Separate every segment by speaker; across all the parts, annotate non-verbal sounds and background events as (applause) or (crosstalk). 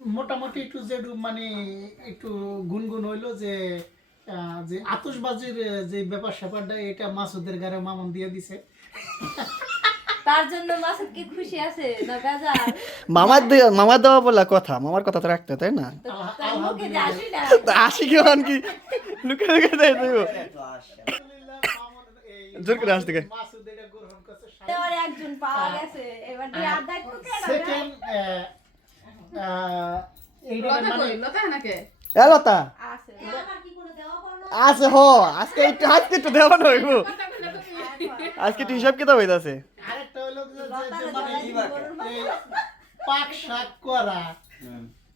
Speaker 1: মোটামুটি একটু যে মানে একটু গুনগুন হইল যে আহ, যে আতশবাজির আহ, যে ব্যাপার স্যাপারটা এটা মাসুদের গায়ে মামন দিয়ে দিছে।
Speaker 2: তার জন্য মাসুদ কি খুশি আছে না
Speaker 3: মামার মামার দেওয়া বলা কথা মামার কথা তো রাখতে তাই না?
Speaker 2: আসি
Speaker 3: কি মান কি? লুকে লুকে দেয় দেবো জোর করে আসতে গে।
Speaker 1: মাসুদ এটা গ্রহণ করছে
Speaker 2: একজন পাওয়া গেছে। এবার দিয়ে আর দায়িত্ব কে নেবে?
Speaker 1: সেকেন্ড এইটা
Speaker 4: লতা
Speaker 1: মানে
Speaker 4: কই লতা নাকি
Speaker 3: এ লতা।
Speaker 2: আছে।
Speaker 3: আছে হ। আজকে একটু আজকে একটু দেওয়া আজকে একটু হিসাব কিতাব হইতাছে।
Speaker 1: আরেকটা হলো মানে পাক শাক করা।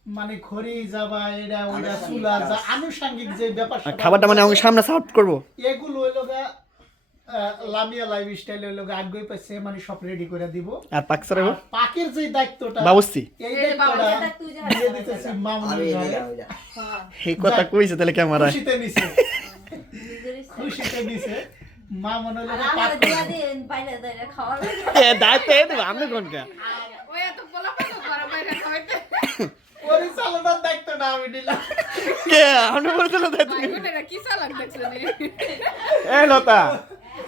Speaker 1: মানে খড়ি যাবা এটা ওইটা চুলা যা আনুষঙ্গিক যে ব্যাপার
Speaker 3: খাবারটা মানে আমাকে সামনে সার্ভ করব।
Speaker 1: এগুলো হইল গা আহ, লামিয়া লাইফ স্টাইল হইল গা আগ্রহী পাইছে মানে সব রেডি করে দিব।
Speaker 3: আর পাক সারাবো
Speaker 1: পাকের যে দায়িত্বটা
Speaker 3: বাবুসি
Speaker 1: এই দায়িত্বটা
Speaker 2: এটা তুই যা
Speaker 1: দিয়ে দিতেছি মামুনি
Speaker 2: হ্যাঁ,
Speaker 3: এই কথা কইছে তাহলে ক্যামেরায়।
Speaker 1: খুশিতে নিছে। খুশিতে নিছে। মা মনে হলো পাক
Speaker 2: দিয়া। দিন বাইরে খাওয়া লাগে।
Speaker 3: এ দায়িত্ব এ দেবো আমি কোন কে?
Speaker 4: ওই এত পোলা পাতা করে বাইরে খাওয়াইতে।
Speaker 1: পরিচালনার দায়িত্বটা আমি নিলাম।
Speaker 3: কে? দায়িত্ব
Speaker 4: চালাক
Speaker 3: এ লতা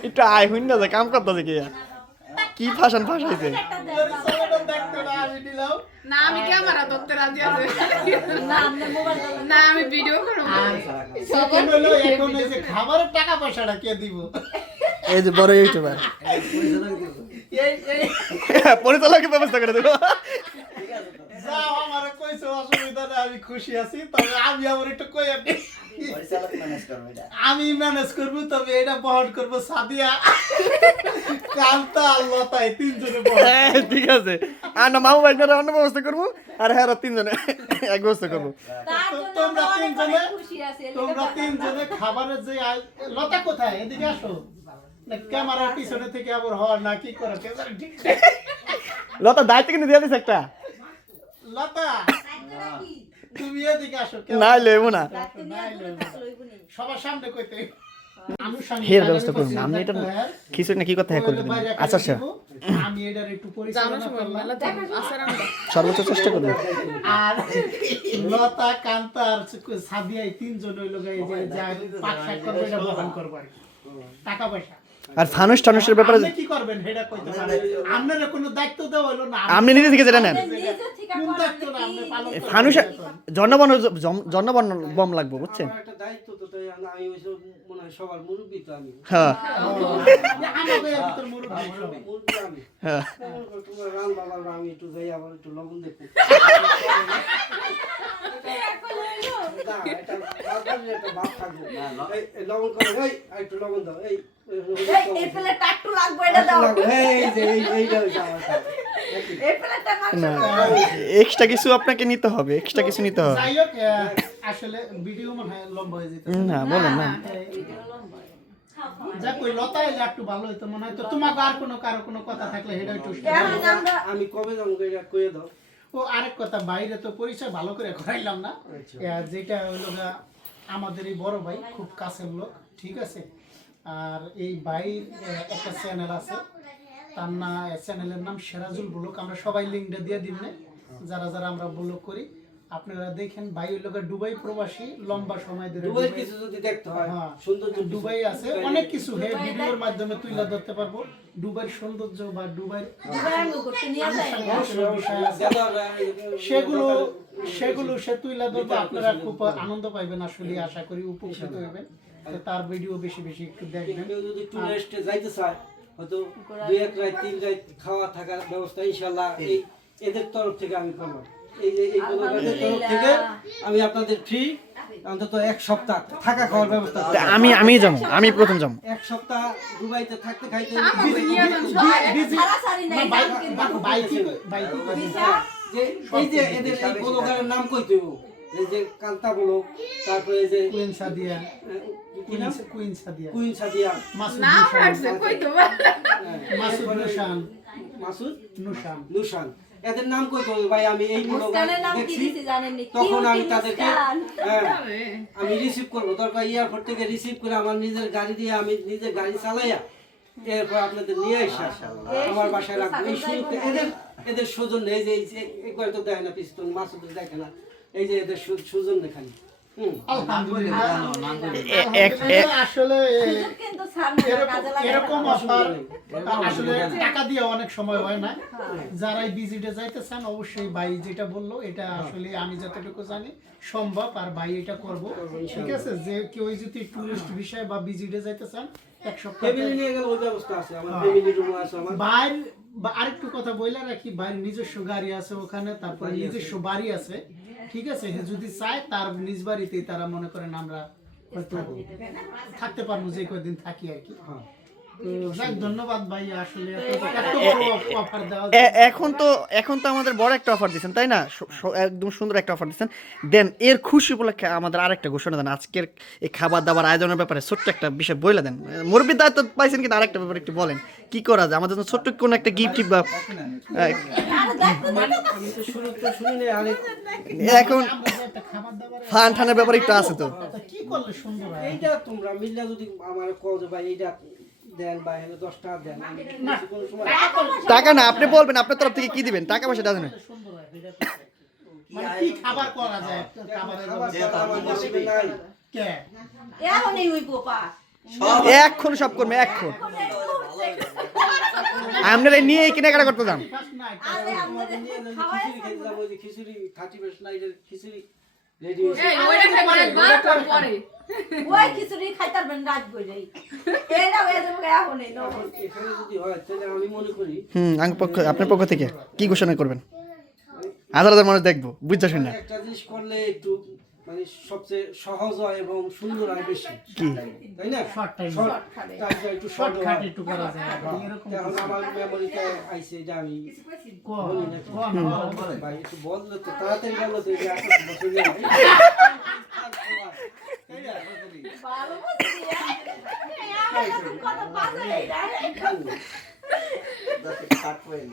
Speaker 3: একটু আয় হইন না কাম করতেছে কি? কি ফাশন ফাশাইছে
Speaker 2: একটা দেন,
Speaker 1: পরিচালনার দায়িত্বটা আমি নিলাম।
Speaker 4: না আমি ক্যামেরা ধরতে রাজি আছি।
Speaker 2: না আপনি মোবাইল ধরেন।
Speaker 4: না। আমি ভিডিও করব।
Speaker 1: আর second হলো এখন এই যে খাবারের টাকা পয়সাটা কে দিব?
Speaker 3: এই যে বড় ইউটিউবার।
Speaker 1: এই এই
Speaker 3: পরিচালকের ব্যবস্থা করে দেবো?
Speaker 1: আমারে কইছো অসুবিধা নেই আমি খুশি আছি তবে আমি আমার একটু কই আপনি আমি ম্যানেজ করব তবে এটা বহন করব সাদিয়া। কান্তা লতাই তিনজনে
Speaker 3: হ্যাঁ, ঠিক আছে। আর না মামু ভাই অন্য ব্যবস্থা করব আর হ্যাঁ তিনজনে এক ব্যবস্থা করব।
Speaker 1: তোমরা তিনজনে তোমরা তিনজনে খাবারের যে লতা কোথায়? এদিকে আসো। ক্যামেরার পিছনে থেকে আবার হওয়ার না কি করো?
Speaker 3: লতা দায়িত্ব কিন্তু দিয়ে দিস একটা।
Speaker 1: লতা। তুমি এদিকে আসো
Speaker 3: না।
Speaker 1: সবার সামনে কইতে
Speaker 3: হের ব্যবস্থা করুন আমি এটা খিচুড়ি না কি কথা হ্যাঁ আচ্ছা আচ্ছা।
Speaker 1: আমি এটার একটু
Speaker 3: সর্বোচ্চ চেষ্টা করব
Speaker 1: আর লতা কান্তা আর সাদিয়া এই তিনজন হইল গা এই যে যা পাক শাক করবে এটা বহন করব টাকা পয়সা।
Speaker 3: আর ফানুস টানুসের ব্যাপারে
Speaker 1: আপনি কি করবেন? সেটা কইতে পারেন। আপনারা কোনো দায়িত্ব দেওয়া হলো না?
Speaker 3: আপনি নিজে থেকে যেটা নেন? ফানুস জনবন জনবন বম লাগবো বুঝছেন?
Speaker 5: মনে হয় সবার মুরব্বী তো আমি।
Speaker 3: হ্যাঁ। হ্যাঁ।
Speaker 5: করো তোমার রান বাবার আমি একটু যাই আবার একটু লবণ (laughs) করে, একটু লবণ দাও, এই, এই,
Speaker 2: প্লেটটা একটু লাগবে এটা দাও।
Speaker 5: এই যে, এইটা আমার কাজ।
Speaker 2: এই প্লেটটা মাংস
Speaker 3: না এক্সট্রা কিছু আপনাকে নিতে হবে এক্সট্রা কিছু নিতে হবে।
Speaker 1: যাই হোক আহ, আসলে ভিডিও মনে হয় লম্বা হয়ে যেত
Speaker 3: না বলেন না
Speaker 1: যাক ওই একটু ভালো হতো মনে হয়। তো তোমাকে আর কোনো কারও কোনো কথা থাকলে সেটা একটু
Speaker 5: আমি কবে যাব এটা কয়ে দাও।
Speaker 1: ও আরেক কথা বাইরে তো পরিচয় ভালো করে করাইলাম না। যেটা হলো আমাদের এই বড় ভাই খুব কাছের লোক ঠিক আছে? আর এই ভাইয়ের একটা চ্যানেল আছে। তার না চ্যানেলের নাম সেরাজুল ব্লক আমরা সবাই লিঙ্কটা দিয়ে দিব না যারা যারা আমরা ব্লক করি আপনারা দেখেন ভাই গা দুবাই প্রবাসী লম্বা সময় ধরে
Speaker 5: দুবাই কিছু যদি দেখতে হয়
Speaker 1: হ্যাঁ।
Speaker 5: সৌন্দর্য
Speaker 1: দুবাই আছে। অনেক কিছু হে ভিডিওর মাধ্যমে তুলে ধরতে পারব। দুবাইয়ের সৌন্দর্য বা আছে। সেগুলো সেগুলো সে তুইলা ধরবো আপনারা খুব আনন্দ পাইবেন আসলে আশা করি উপকৃত হইবেন। তো তার ভিডিও বেশি বেশি একটু দেখবেন।
Speaker 5: কেউ যদি টুরিস্টে যাইতে চায় হয়তো দুই এক রাত তিন রাত খাওয়া থাকার ব্যবস্থা ইনশাল্লাহ এই এদের তরফ থেকে আমি করব। এই যে এই তরফ থেকে আমি আপনাদের ফ্রি অন্তত এক সপ্তাহ থাকা খাওয়ার ব্যবস্থা
Speaker 3: আমি আমি যাব আমি প্রথম যাব।
Speaker 5: এক সপ্তাহ দুবাইতে থাকতে খাইতে যে এই যে এদের এই নাম কই দেব এই যে কান্তা তারপরে এই যে
Speaker 1: queen Sadia. Queen Sadia.
Speaker 5: Queen Sadia.
Speaker 1: Masud Nushan
Speaker 4: তো
Speaker 1: মাসুদ নুশান
Speaker 5: মাসুদ
Speaker 1: নুশান
Speaker 5: নুশান এদের নাম কই ভাই? আমি এই দেখছি।
Speaker 2: দিছি জানেন নি
Speaker 5: তখন আমি তাদেরকে হ্যাঁ, আমি রিসিভ করব। দরকার এয়ারপোর্ট থেকে রিসিভ করে আমার নিজের গাড়ি দিয়ে আমি নিজের গাড়ি চালাইয়া এরপর আপনাদের নিয়ে এসে আমার বাসায় রাখব। এই শুরুতে এদের এদের সুজন নেই যে এই যে একবার তো দেখে না পিস্তল? মাসুদ দেখে না। এই যে এদের সুজন দেখানি।
Speaker 1: আসলে এরকম। অফার আসলে টাকা দিয়ে অনেক সময় হয় না। যারা ভিজিটে যাইতে চান অবশ্যই ভাই যেটা বলল এটা আসলে আমি যতটুকু জানি সম্ভব আর ভাই এটা করব। ঠিক আছে? যে কেউ যদি টুরিস্ট বিষয় বা ভিজিটে যাইতে চান এক সপ্তাহ
Speaker 5: ফ্যামিলি নিয়ে গেলে ওই ব্যবস্থা আছে। আমার ফ্যামিলি রুম আছে আমার।
Speaker 1: বাইর আরেকটু কথা বলে রাখি বাইরের নিজস্ব গাড়ি আছে ওখানে তারপরে নিজস্ব বাড়ি আছে। ঠিক আছে যদি চায় তার নিজ বাড়িতেই তারা মনে করেন আমরা থাকতে পারব, যে কয়েকদিন থাকি আর কি। তো যাক ধন্যবাদ ভাই আসলে এত এত বড় অফার দেওয়া
Speaker 3: এ- এখন তো এখন তো আমাদের বড় একটা অফার দিচ্ছেন তাই না? একদম সুন্দর একটা অফার দিচ্ছেন দেন এর খুশি উপলক্ষে আমাদের আরেকটা ঘোষণা দেন। আজকের এই খাবার দাবার আয়োজনের ব্যাপারে ছোট্ট একটা বিষয় বলে দেন। মুরব্বীর দায়িত্ব পাইছেন কিন্তু আরেকটা ব্যাপারে একটু বলেন। কি করা যায়? আমাদের জন্য ছোট্ট কোনো একটা গিফট বা এখন ফান টানের ব্যাপারে একটু আছে তো।
Speaker 1: কি করলে সুন্দর
Speaker 5: এইটা তোমরা মিল্লা যদি আমার কল যে ভাই এইটা দেন বা এনে দশ টাকা দেন
Speaker 3: না আপনি বলবেন আপনার তরফ থেকে কি দিবেন? টাকা পয়সা
Speaker 1: তো। মানে কি খাবার করা যায়?
Speaker 3: এক্ষণ সব করবে এক্ষণ আপনারা নিয়ে কেনাকাটা করতে
Speaker 2: খাওয়াই
Speaker 5: খিচুড়ি ওই খিচুড়ি
Speaker 2: রাত হয়ে
Speaker 5: হয় আমি মনে
Speaker 3: পক্ষ আপনার পক্ষ থেকে কি ঘোষণা করবেন? হাজার হাজার মানুষ দেখব বুঝতে শুনে
Speaker 5: একটা জিনিস করলে একটু মানে সবচেয়ে সহজ হয় এবং সুন্দর হয় বেশি। তাই না? একটু শর্ট
Speaker 1: শর্টকাট একটু করা যায় এরকম
Speaker 5: এখন আমার মেমোরিতে আইছে যে আমি
Speaker 1: কোন কোন
Speaker 5: ভাই একটু বললে তো তাড়াতাড়ি তো যে। (laughs)
Speaker 2: ভালো বুঝছি এখন কত বাজারে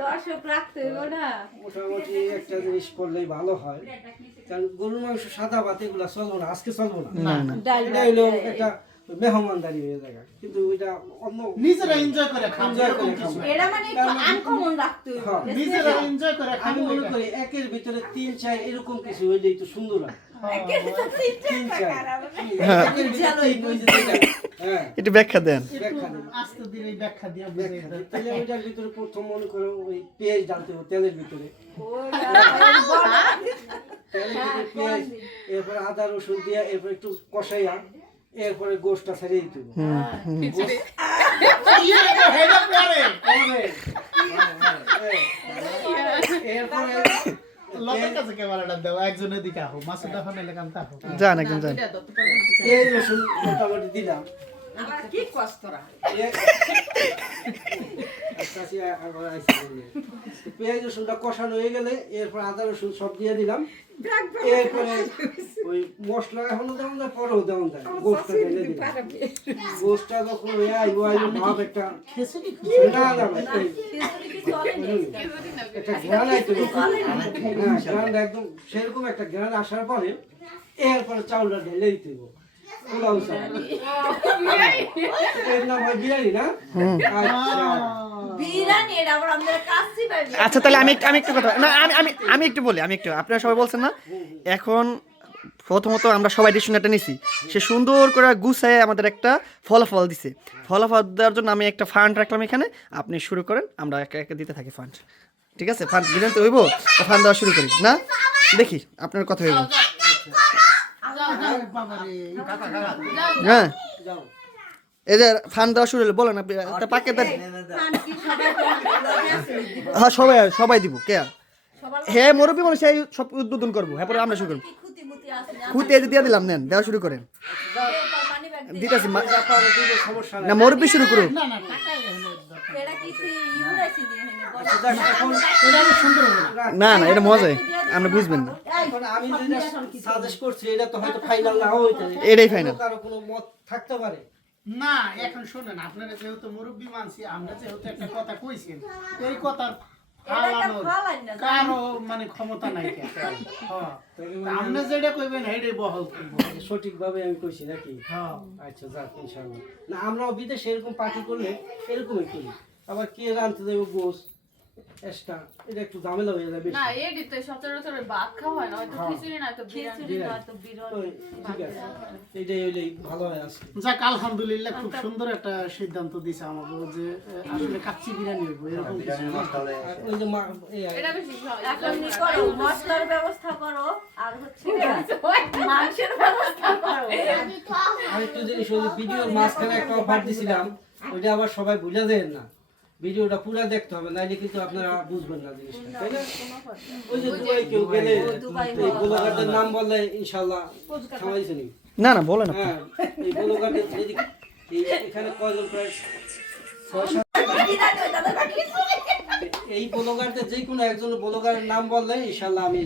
Speaker 2: দর্শক রাখতে না।
Speaker 5: মোটামুটি একটা জিনিস করলেই ভালো হয়। কারণ গরুর মাংস সাদা ভাত এগুলো চলবো না আজকে চলবো না।
Speaker 3: না না।
Speaker 2: ডাল
Speaker 5: এটা হইল একটা মেহমানদারি হয়ে যায়। কিন্তু ওইটা অন্য
Speaker 1: নিজেরা এনজয় করে খান
Speaker 5: Enjoy করে
Speaker 1: এরকম কিছু।
Speaker 5: খাব।
Speaker 2: এটা মানে একটু আনকমন রাখতে
Speaker 5: হ্যাঁ,
Speaker 1: নিজেরা এনজয় করে
Speaker 5: আমি মনে করি একের ভিতরে তিন চার এরকম কিছু হইলেই তো সুন্দর হয়। হ্যাঁ
Speaker 3: একটু ব্যাখ্যা দেন
Speaker 1: একটু
Speaker 5: ব্যাখ্যা দিন।
Speaker 1: আস্তে ধীরে ব্যাখ্যা দিয়ে
Speaker 5: ব্যাখ্যা
Speaker 1: বুঝিয়ে
Speaker 5: দিন।
Speaker 1: দেন।
Speaker 5: তাহলে ওইটার ভিতরে প্রথম মনে করো ওই পেঁয়াজ ডালতে হবে তেলের ভিতরে তেলের ভিতরে পেঁয়াজ এরপরে আদা রসুন দিয়ে এরপর একটু কষাইয়া এরপরে গোশটা ছেড়ে দিতে
Speaker 1: ইয়ে,
Speaker 5: এরপরে
Speaker 1: লতার কাছে ক্যামেরাটা দাও, একজনের দিকে আহো, মাসুদ এখন এলাকান তা আহো।
Speaker 3: যান একদম যান।
Speaker 5: পেঁয়াজ রসুন মোটামুটি দিলাম।
Speaker 4: কি কষ্টরা।
Speaker 5: পেঁয়াজ রসুনটা কষানো হয়ে গেলে এরপর আদা রসুন সব দিয়ে দিলাম। এরপরে ওই মশলা এখনও যায় পরেও দেওয়া যায়। গোষ্ঠটা ঢেলে দিলাম। গোষ্ঠটা যখন ওই আইবো আইবো ভাব একটা না না একটা ঘ্রাণ আইতে। হ্যাঁ ঘ্রাণটা একদম সেরকম একটা ঘ্রাণ আসার পরে এরপরে চাউলটা ঢেলে দিতে হবে এর নাম হয় বিরিয়ানি না আচ্ছা
Speaker 3: আচ্ছা তাহলে আমি একটু আমি একটু কথা না আমি আমি আমি একটু বলি আমি একটু আপনারা সবাই বলছেন না এখন প্রথমত আমরা সবাই ডিকশনারিটা নিছি। সে সুন্দর করে গুছায় আমাদের একটা ফলাফল দিছে। ফলাফল দেওয়ার জন্য আমি একটা ফান্ড রাখলাম এখানে। আপনি শুরু করেন আমরা একে একে দিতে থাকি ফান্ড। ঠিক আছে? ফান্ড দিলেন তো হইব ফান্ড দেওয়া শুরু করি। না? দেখি আপনার কথা হইব। হ্যাঁ
Speaker 5: যাও
Speaker 3: এই যে ফান্ড দেওয়া শুরু হলো বলেন আপনি একটা পাকে দেন হ্যাঁ সবাই সবাই দিব কে হ্যাঁ মুরব্বী মানুষ সেই সব উদ্বোধন করব হ্যাঁ পরে আমরা শুরু করব
Speaker 2: খুঁতি মুতি আছে না
Speaker 3: খুঁতে এই দিয়ে দিলাম নেন দেওয়া শুরু করেন
Speaker 2: মানি
Speaker 3: দিতেছি না মুরব্বী শুরু করুন
Speaker 1: না, না।
Speaker 2: এটা
Speaker 3: মজাই আপনি বুঝবেন না
Speaker 5: আমি সাজেস্ট করছি এটা তো হয়তো ফাইনাল না হইতে
Speaker 3: এটাই ফাইনাল
Speaker 5: কারও কোনো মত থাকতে পারে
Speaker 1: না এখন শুনেন আপনারা যেহেতু মুরব্বী মানছি আমরা যেহেতু একটা কথা কইছেন এই কথার কারও মানে ক্ষমতা নাই (laughs) হ্যাঁ। আপনি যেটা কইবেন হেডে বহল
Speaker 5: সঠিকভাবে আমি কইছি নাকি?
Speaker 1: হ্যাঁ।
Speaker 5: আচ্ছা যাক ইনশাআল্লাহ। না আমরাও বিদেশে এরকম পার্টি করলে এরকমই করি। আবার কে রানতে দেবো গোস এক্সট্রা এটা একটু ঝামেলা হয়ে যাবে
Speaker 4: না এডিতে সচরাচর ওই ভাত খাওয়া হয় না হয়তো
Speaker 1: হ্যাঁ।
Speaker 4: খিচুড়ি না তো
Speaker 2: খিচুড়ি নয়তো বিরল
Speaker 5: ঠিক আছে। এটাই হইলেই ভালো হয় আজকে।
Speaker 1: যাক আলহামদুলিল্লাহ খুব সুন্দর একটা সিদ্ধান্ত দিছে আমাকে যে আসলে কাচ্চি বিরিয়ানি হইব এরকম কিছু। না।
Speaker 5: ওই যে মা
Speaker 4: এটা বেশি
Speaker 2: এখন ই করো মশলার ব্যবস্থা করো আর হচ্ছে মাংসের ব্যবস্থা করো।
Speaker 5: আরেকটা জিনিস ওই ভিডিওর মাঝখানে একটা অফার দিছিলাম ওইটা আবার সবাই ভুলে দেন না। ভিডিওটা পুরো দেখতে হবে নাইলে কিন্তু আপনারা বুঝবেন না জিনিসটা তাই না? ওই যে দুবাই কেউ গেলে
Speaker 2: দুবাই
Speaker 5: এই গোলাঘাটের নাম বললে ইনশাল্লাহ খাওয়াইছে নি।
Speaker 3: না না বলেন আপনি।
Speaker 5: হ্যাঁ এই গোলাঘাটের যদি এখানে কয়জন প্রায় এই ব্লগারদের যে কোনো একজন ব্লগারের নাম বললে ইনশাল্লাহ আমি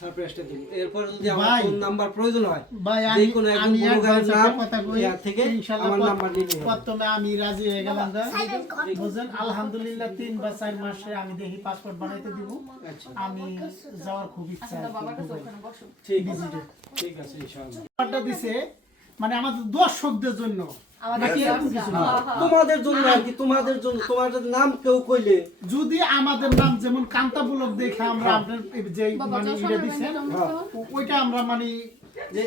Speaker 5: সারপ্রাইজটা দিব। এরপরে যদি আমার
Speaker 1: ভাই।
Speaker 5: নাম্বার প্রয়োজন হয়
Speaker 1: ভাই আমি
Speaker 5: কোনো একজন
Speaker 1: আমি
Speaker 5: নাম
Speaker 1: কথা কই
Speaker 5: থেকে
Speaker 1: ইনশাআল্লাহ
Speaker 5: নাম্বার নিতে
Speaker 1: প্রথমে আমি রাজি হয়ে গেলাম গা। আলহামদুলিল্লাহ তিন বা চার মাসে আমি দেখি পাসপোর্ট বানাইতে দিব।
Speaker 5: আচ্ছা।
Speaker 1: আমি যাওয়ার খুব ইচ্ছা
Speaker 4: বসো।
Speaker 5: ঠিক আছে ঠিক আছে ইনশাআল্লাহ।
Speaker 1: দিছে মানে আমাদের দর্শকদের জন্য। না?
Speaker 5: তোমাদের জন্য আর কি তোমাদের জন্য তোমাদের নাম কেউ কইলে।
Speaker 1: যদি আমাদের নাম যেমন কান্তা ব্লক দেখে আমরা আপনার যে মানে দিছেন
Speaker 5: হ্যাঁ,
Speaker 1: ওইটা আমরা মানে
Speaker 5: যে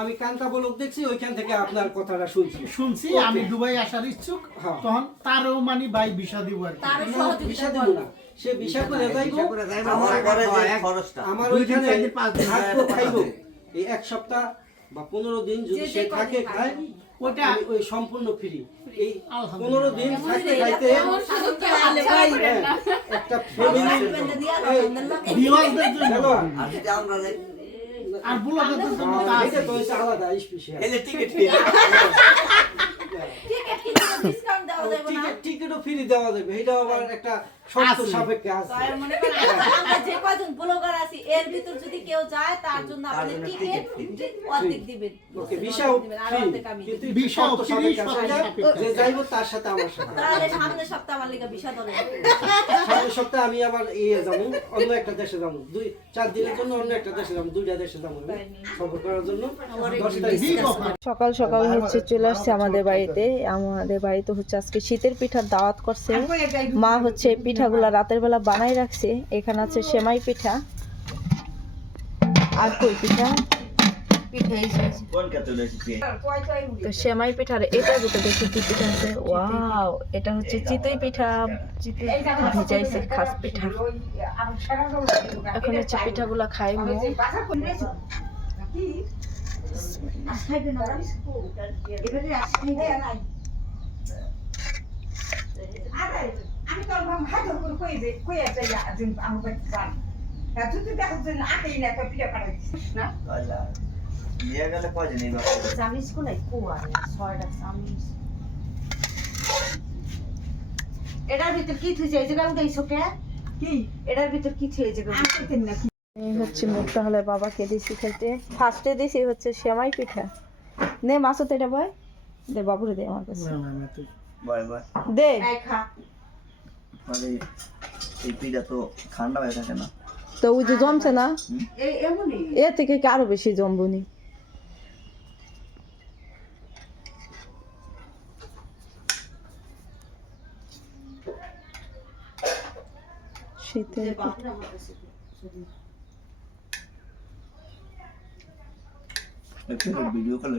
Speaker 5: আমি কান্তা বলক দেখছি ওইখান থেকে আপনার কথাটা শুনছি।
Speaker 1: শুনছি আমি দুবাই আসার ইচ্ছুক
Speaker 5: হ্যাঁ।
Speaker 1: তখন তারও মানে বাই ভিসা দিব আর
Speaker 5: ভিসা দিব না। সে ভিসা করে যাইবো।
Speaker 6: আমার ঘরে খরচটা।
Speaker 5: আমার ওইখানে
Speaker 6: পাঁচ
Speaker 5: খাইবো। এই এক সপ্তাহ বা পনেরো দিন যদি সে থাকে খায়।
Speaker 1: ওটা
Speaker 5: ওই সম্পূর্ণ ফ্রি এই পনেরো দিন খাইতে
Speaker 4: আচ্ছা
Speaker 5: একটা ফ্যামিলি
Speaker 6: আর
Speaker 1: জন্য।
Speaker 5: এটা তো আলাদা স্পেশাল
Speaker 6: টিকিট ফ্রি
Speaker 2: টিকিট কিন্তু ডিসকাউন্ট দেওয়া যাবে না।
Speaker 5: টিকিটও ফ্রি দেওয়া যাবে। এটা আবার একটা
Speaker 2: মনে আমি
Speaker 5: আবার ইয়ে যাব অন্য একটা দেশে যাব। দুই চার দিনের জন্য অন্য একটা দেশে যাব দুইটা দেশে যাব। সফর করার জন্য।
Speaker 7: সকাল সকাল হচ্ছে চলে আসছে আমাদের বাড়িতে। আমাদের বাড়িতে হচ্ছে আজকে শীতের পিঠার দাওয়াত করছে। মা হচ্ছে এই পিঠাগুলা রাতের বেলা বানাই রাখছে। এখানে আছে সেমাই পিঠা। আর কই পিঠা? তো সেমাই পিঠার এটার ভিতরে দেখি কি পিঠা আছে। ওয়াও এটা হচ্ছে চিতই পিঠা। চিতই ভিজাইছে খাস পিঠা। এখন হচ্ছে পিঠাগুলা খাইবো
Speaker 8: আমি তো হাজার করে কই যে কই আছে একদিন আমার বাড়িতে যান হ্যাঁ দেখার জন্য আটেই না তো পিঠা পাঠাইছিস না?
Speaker 6: আল্লাহ গেলে কয়জন এই বাবা
Speaker 2: চামিচ কুয়া ছয়টা চামিচ এটার ভিতর কি থুইছে? এই জায়গা উঠাইছো কে?
Speaker 8: কি?
Speaker 2: এটার ভিতর কি থুই জায়গা
Speaker 8: আসতে না
Speaker 7: এই হচ্ছে মুখটা হলে বাবাকে দিছি খেতে। ফার্স্টে দিছি হচ্ছে সেমাই পিঠা। নে মাসুত এটা বয়। দে বাবুরে দে আমার কাছে।
Speaker 1: না, না, না, তুই-
Speaker 6: বয় বয়।
Speaker 7: দে।
Speaker 2: খা।
Speaker 6: মানে এই পিঠা তো ঠান্ডা হয়ে থাকে না।
Speaker 7: তো ওই যে জমছে না? এ থেকে কি আরও বেশি জমবনি।
Speaker 6: একটু ভিডিও কলে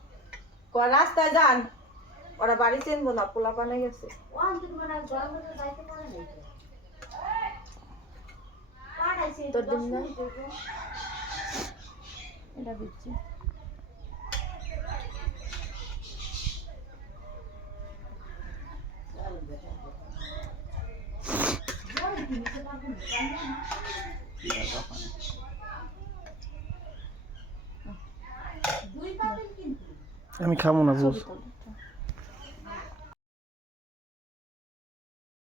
Speaker 7: রাস্তায় যান ওরা বাড়ি চিনবো না, পোলা পানে গেছে
Speaker 8: ও আনতে মানে গরম হতে যাইতে পারে নাই তো। পাঠাইছে
Speaker 7: তোর
Speaker 8: দশ
Speaker 7: দিন না?
Speaker 8: মিনিট হইল।
Speaker 7: এটা দিচ্ছি
Speaker 8: দুই পাবেন কিন্তু
Speaker 3: আমি খাব না বুঝ
Speaker 7: ছবি তোল।